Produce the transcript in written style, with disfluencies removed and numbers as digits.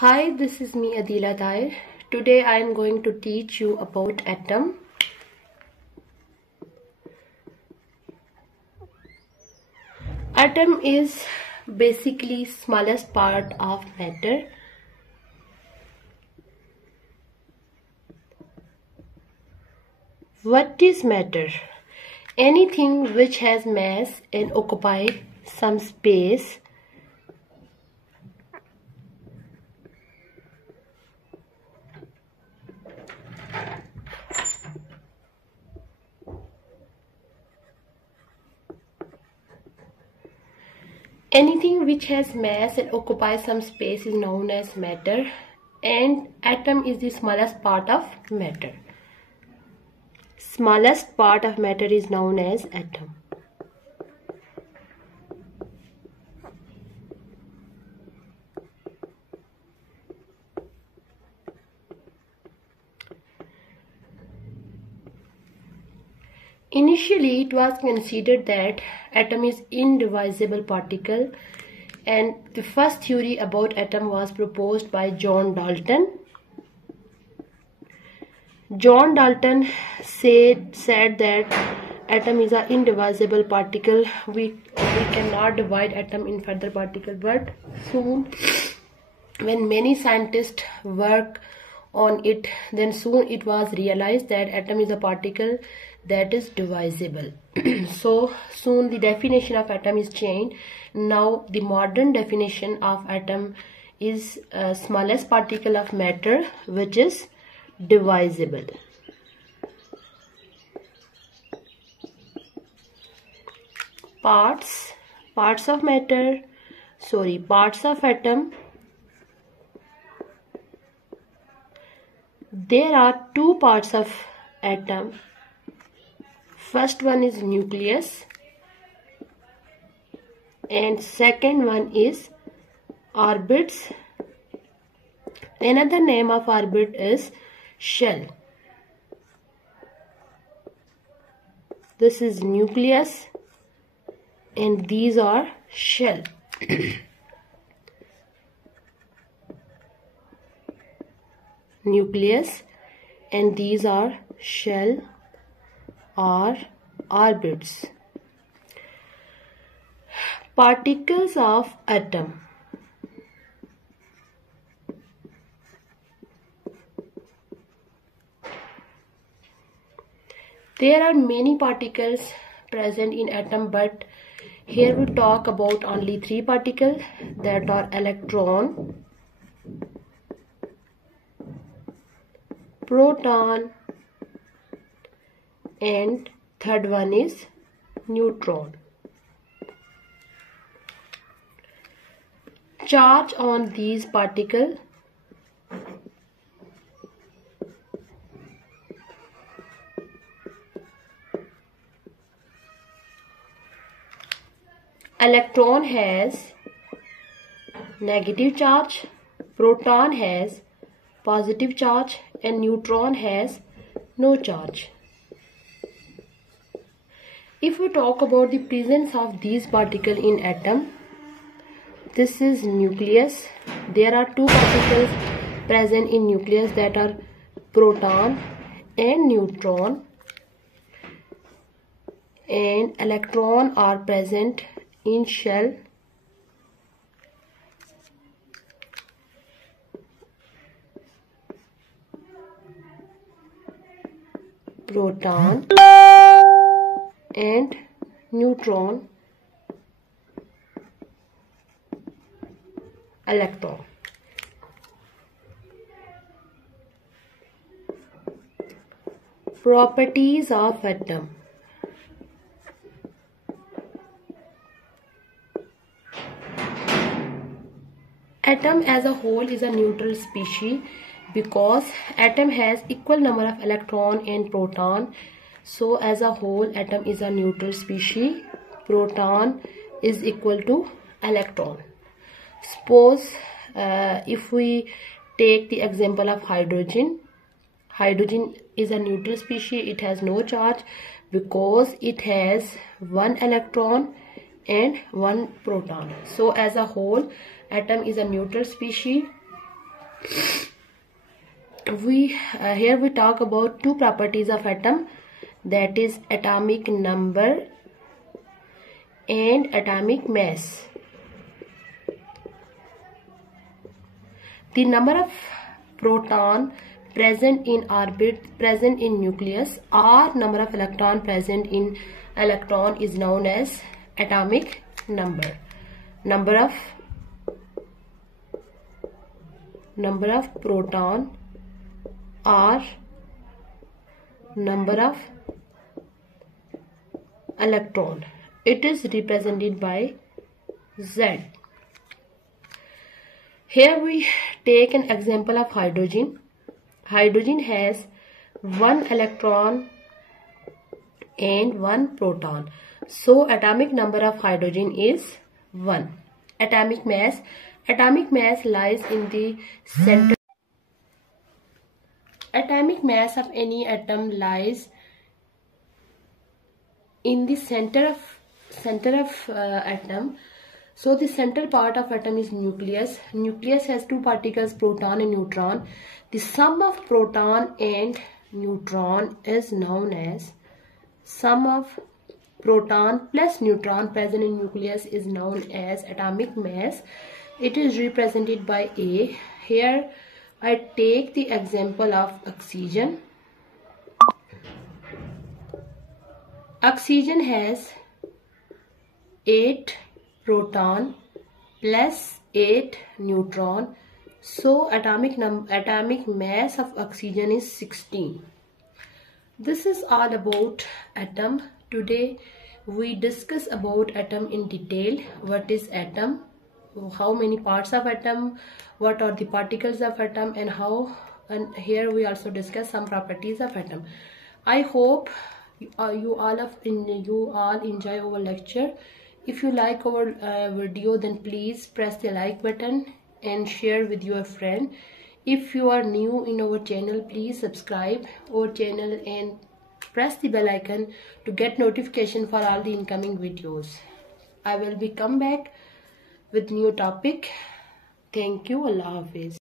Hi, this is me Adila Dair. Today I am going to teach you about atom. Atom is basically smallest part of matter. What is matter? Anything which has mass and occupies some space. Anything which has mass and occupies some space is known as matter, and atom is the smallest part of matter. Smallest part of matter is known as atom. Initially, it was considered that atom is indivisible particle, and the first theory about atom was proposed by John Dalton. John Dalton said that atom is an indivisible particle. We cannot divide atom in further particles, but soon, when many scientists work on it, then soon it was realized that atom is a particle that is divisible. So soon the definition of atom is changed. Now the modern definition of atom is smallest particle of matter which is divisible. Parts of atom. There are two parts of atom. First one is nucleus and second one is orbits. Another name of orbit is shell. This is nucleus and these are shell. Nucleus and these are shell or orbits. Particles of atom. There are many particles present in atom, but here we talk about only three particles, that are electron, proton, and third one is neutron. Charge on these particles. Electron has negative charge, proton has positive charge, and neutron has no charge. If we talk about the presence of these particles in atom, this is nucleus. There are two particles present in nucleus, that are proton and neutron, and electron are present in shell. Proton and neutron, electron. Properties of atom. Atom as a whole is a neutral species because atom has equal number of electron and proton. So as a whole, atom is a neutral species. Proton is equal to electron. Suppose if we take the example of hydrogen. Hydrogen is a neutral species. It has no charge because it has one electron and one proton. So as a whole, atom is a neutral species. Here we talk about two properties of atom, that is atomic number and atomic mass. The number of proton present in orbit, present in nucleus, or number of electron present in electron is known as atomic number. Number of proton or number of electron. It is represented by Z. Here we take an example of hydrogen. Hydrogen has one electron and one proton. So atomic number of hydrogen is 1. Atomic mass lies in the center. Atomic mass of any atom lies in the center of atom. So the central part of atom is nucleus. Nucleus has two particles, proton and neutron. The sum of proton and neutron is known as sum of proton plus neutron present in nucleus is known as atomic mass. It is represented by A. Here I take the example of oxygen. Oxygen has 8 proton plus 8 neutron. So atomic mass of oxygen is 16. This is all about atom. Today we discuss about atom in detail. What is atom? How many parts of atom? What are the particles of atom? And here we also discuss some properties of atom. I hope you all enjoy our lecture. If you like our video, then please press the like button and share with your friend. If you are new in our channel, please subscribe our channel and press the bell icon to get notification for all the incoming videos. I will be come back with new topic. Thank you. Allah Hafiz.